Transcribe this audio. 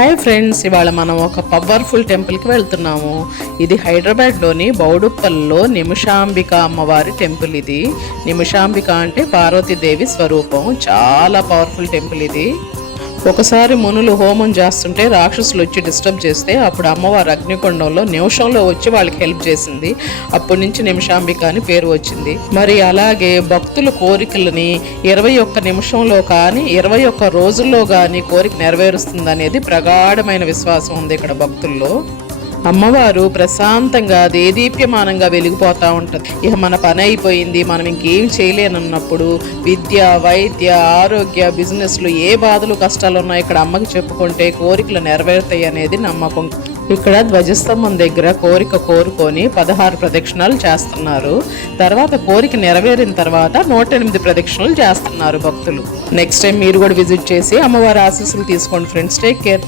Hi friends, ఇవాళ మనం ఒక పవర్ఫుల్ టెంపుల్కి వెళ్తున్నాము. ఇది హైదరాబాద్లోని బౌడుప్పల్లో నిమిషాంబిక అమ్మవారి టెంపుల్. ఇది నిమిషాంబిక అంటే పార్వతీదేవి స్వరూపం. చాలా పవర్ఫుల్ టెంపుల్ ఇది. ఒకసారి మునులు హోమం చేస్తుంటే రాక్షసులు వచ్చి డిస్టర్బ్ చేస్తే అప్పుడు అమ్మవారు అగ్నికొండంలో నిమిషంలో వచ్చి వాళ్ళకి హెల్ప్ చేసింది. అప్పటి నుంచి నిమిషాంబిక అని పేరు వచ్చింది. మరి అలాగే భక్తుల కోరికలని 21 నిమిషంలో కానీ 21 రోజుల్లో కానీ కోరిక నెరవేరుస్తుంది అనేది ప్రగాఢమైన విశ్వాసం ఉంది ఇక్కడ భక్తుల్లో. అమ్మవారు ప్రశాంతంగా దేదీప్యమానంగా వెలిగిపోతూ ఉంటుంది. ఇక మన పని అయిపోయింది, మనం ఇంకేం చేయలేనన్నప్పుడు విద్య, వైద్య, ఆరోగ్య, బిజినెస్లు ఏ బాధలు కష్టాలు ఉన్నాయో ఇక్కడ అమ్మకి చెప్పుకుంటే కోరికలు నెరవేరుతాయి అనేది నమ్మకం. ఇక్కడ ధ్వజస్తంభం దగ్గర కోరిక కోరుకొని 16 ప్రదక్షిణాలు చేస్తున్నారు. తర్వాత కోరిక నెరవేరిన తర్వాత 108 ప్రదక్షిణలు చేస్తున్నారు భక్తులు. నెక్స్ట్ టైం మీరు కూడా విజిట్ చేసి అమ్మవారి ఆశీస్సులు తీసుకోండి ఫ్రెండ్స్. Take care.